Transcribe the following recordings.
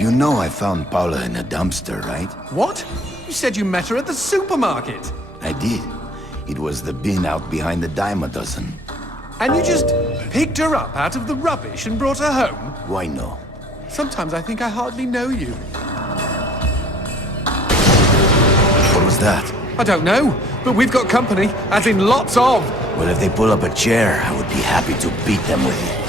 You know I found Paula in a dumpster, right? What? You said you met her at the supermarket. I did. It was the bin out behind the dime a dozen. And you just picked her up out of the rubbish and brought her home? Why no? Sometimes I think I hardly know you. What was that? I don't know, but we've got company, as in lots of. Well, if they pull up a chair, I would be happy to beat them with it.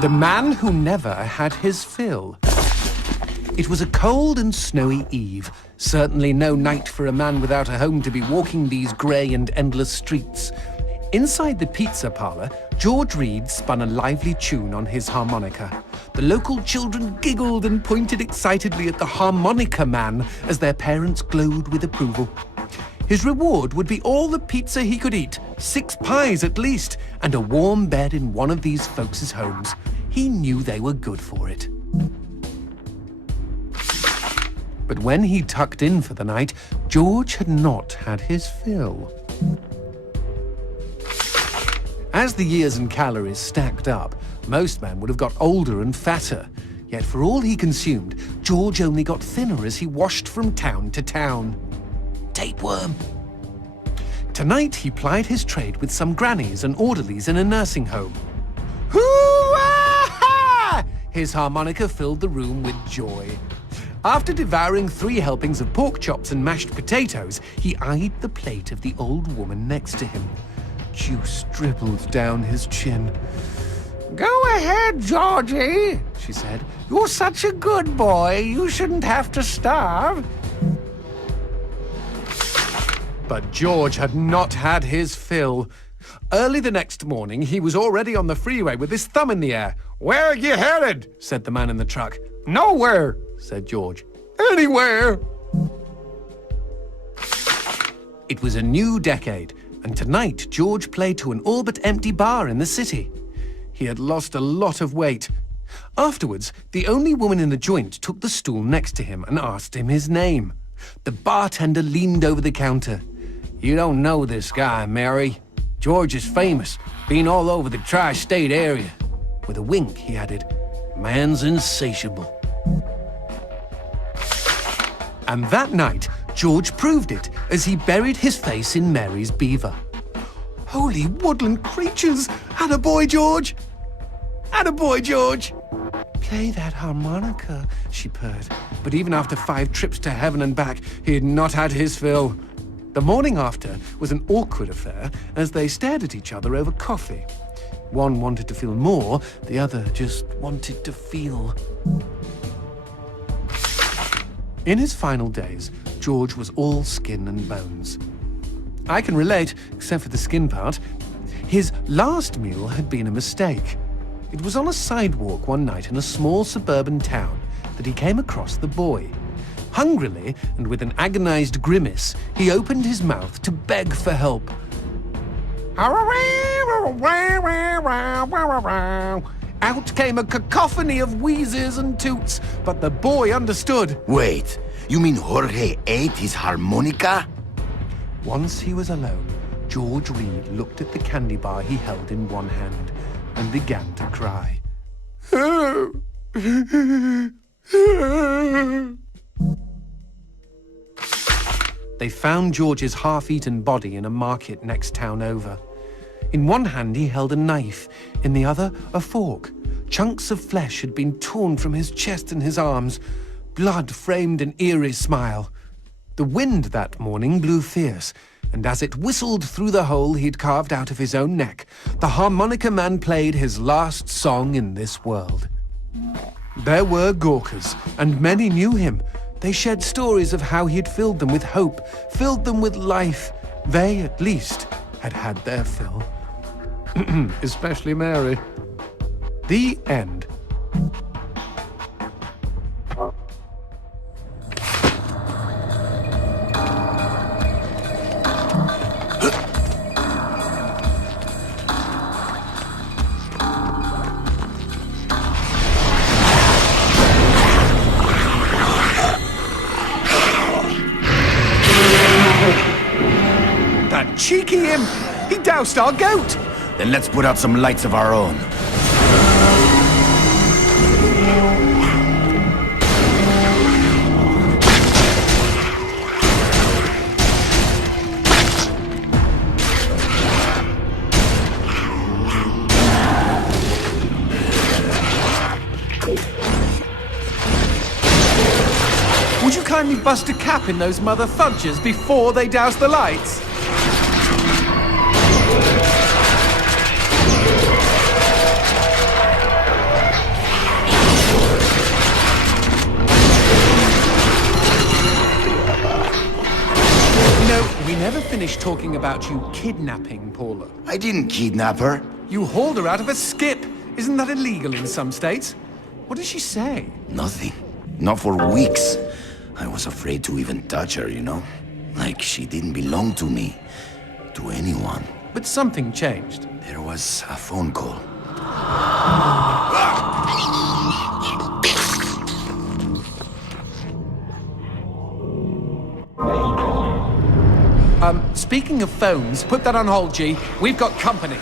The man who never had his fill. It was a cold and snowy eve. Certainly no night for a man without a home to be walking these grey and endless streets. Inside the pizza parlour, George Reed spun a lively tune on his harmonica. The local children giggled and pointed excitedly at the harmonica man as their parents glowed with approval. His reward would be all the pizza he could eat, 6 pies at least, and a warm bed in one of these folks' homes. He knew they were good for it. But when he tucked in for the night, George had not had his fill. As the years and calories stacked up, most men would have got older and fatter. Yet for all he consumed, George only got thinner as he washed from town to town. Tapeworm. Tonight he plied his trade with some grannies and orderlies in a nursing home. Hoo-ah-ha! His harmonica filled the room with joy. After devouring 3 helpings of pork chops and mashed potatoes, he eyed the plate of the old woman next to him. Juice dribbled down his chin. "Go ahead, Georgie," she said. "You're such a good boy, you shouldn't have to starve." But George had not had his fill. Early the next morning, he was already on the freeway with his thumb in the air. "Where are you headed?" said the man in the truck. "Nowhere," said George. "Anywhere." It was a new decade, and tonight George played to an all but empty bar in the city. He had lost a lot of weight. Afterwards, the only woman in the joint took the stool next to him and asked him his name. The bartender leaned over the counter. "You don't know this guy, Mary. George is famous, been all over the tri-state area." With a wink, he added, "Man's insatiable." And that night, George proved it as he buried his face in Mary's beaver. Holy woodland creatures! Attaboy, George! Attaboy, George! "Play that harmonica," she purred. But even after 5 trips to heaven and back, he had not had his fill. The morning after was an awkward affair as they stared at each other over coffee. One wanted to feel more, the other just wanted to feel. In his final days, George was all skin and bones. I can relate, except for the skin part. His last meal had been a mistake. It was on a sidewalk one night in a small suburban town that he came across the boy. Hungrily, and with an agonized grimace, he opened his mouth to beg for help. Out came a cacophony of wheezes and toots, but the boy understood. Wait, you mean Jorge ate his harmonica? Once he was alone, George Reed looked at the candy bar he held in one hand and began to cry. They found George's half-eaten body in a market next town over. In one hand he held a knife, in the other a fork. Chunks of flesh had been torn from his chest and his arms. Blood framed an eerie smile. The wind that morning blew fierce, and as it whistled through the hole he'd carved out of his own neck, the harmonica man played his last song in this world. There were Gawkers, and many knew him. They shared stories of how he'd filled them with hope, filled them with life. They, at least, had had their fill. Especially Mary. The end. That cheeky imp! He doused our goat! Then let's put out some lights of our own. Would you kindly bust a cap in those mother fudges before they douse the lights? We never finished talking about you kidnapping Paula. I didn't kidnap her. You hauled her out of a skip. Isn't that illegal in some states? What did she say? Nothing. Not for weeks. I was afraid to even touch her, you know? Like she didn't belong to me. To anyone. But something changed. There was a phone call. Speaking of phones, put that on hold, G. We've got company.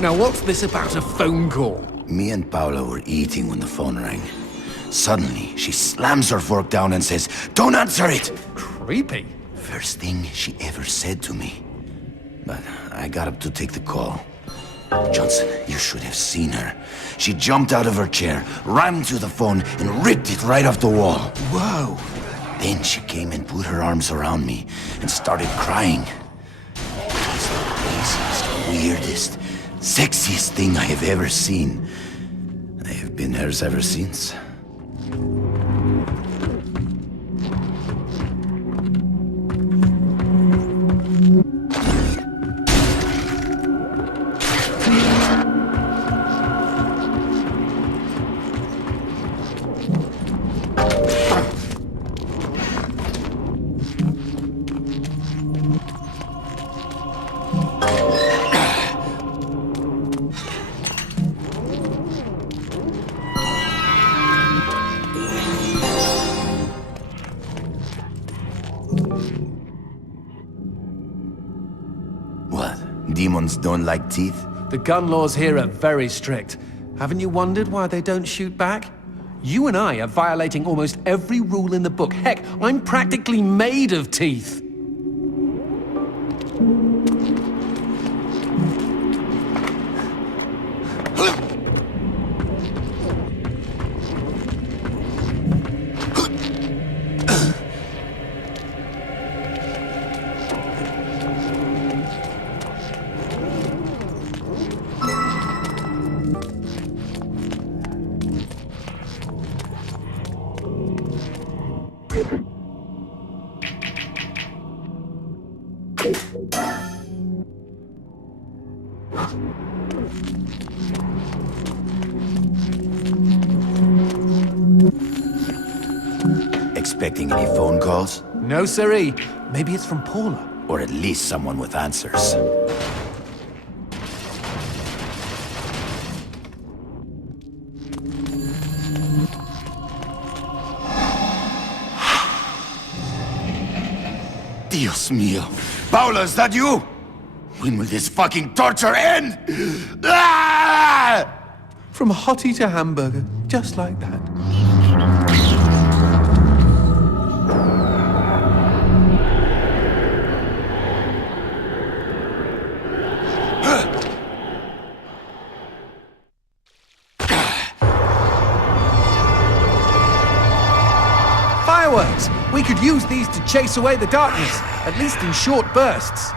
Now what's this about a phone call? Me and Paula were eating when the phone rang. Suddenly, she slams her fork down and says, "Don't answer it!" Creepy. First thing she ever said to me. But I got up to take the call. Johnson, you should have seen her. She jumped out of her chair, ran to the phone, and ripped it right off the wall. Whoa. Then she came and put her arms around me and started crying. It was the craziest, weirdest, sexiest thing I have ever seen. I have been hers ever since. demons don't like teeth? The gun laws here are very strict. Haven't you wondered why they don't shoot back? You and I are violating almost every rule in the book. Heck, I'm practically made of teeth. Expecting any phone calls? No, siree. Maybe it's from Paula. Or at least someone with answers. Dios mío. Paula, is that you? When will this fucking torture end? Ah! From hottie to hamburger, just like that. Fireworks! We could use these to chase away the darkness, at least in short bursts.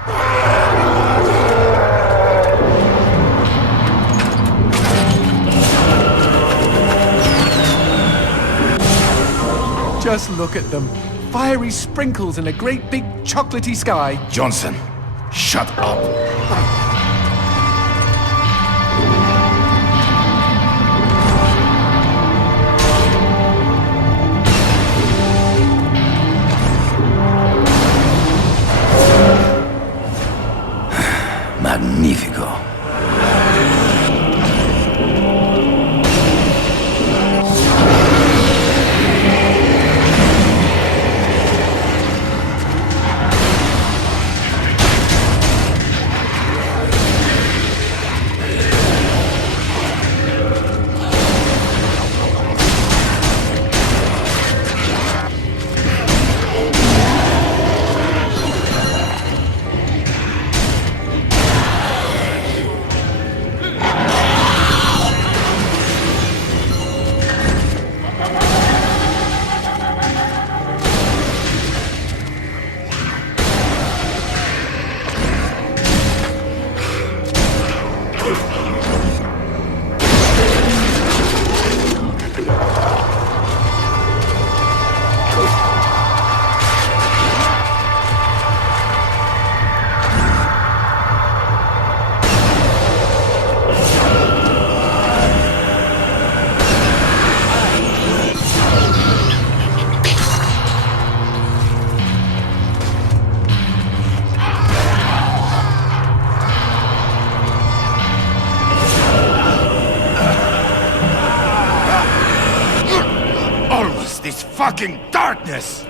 Just look at them. Fiery sprinkles in a great big chocolatey sky. Johnson, shut up. Magnifico. This fucking darkness!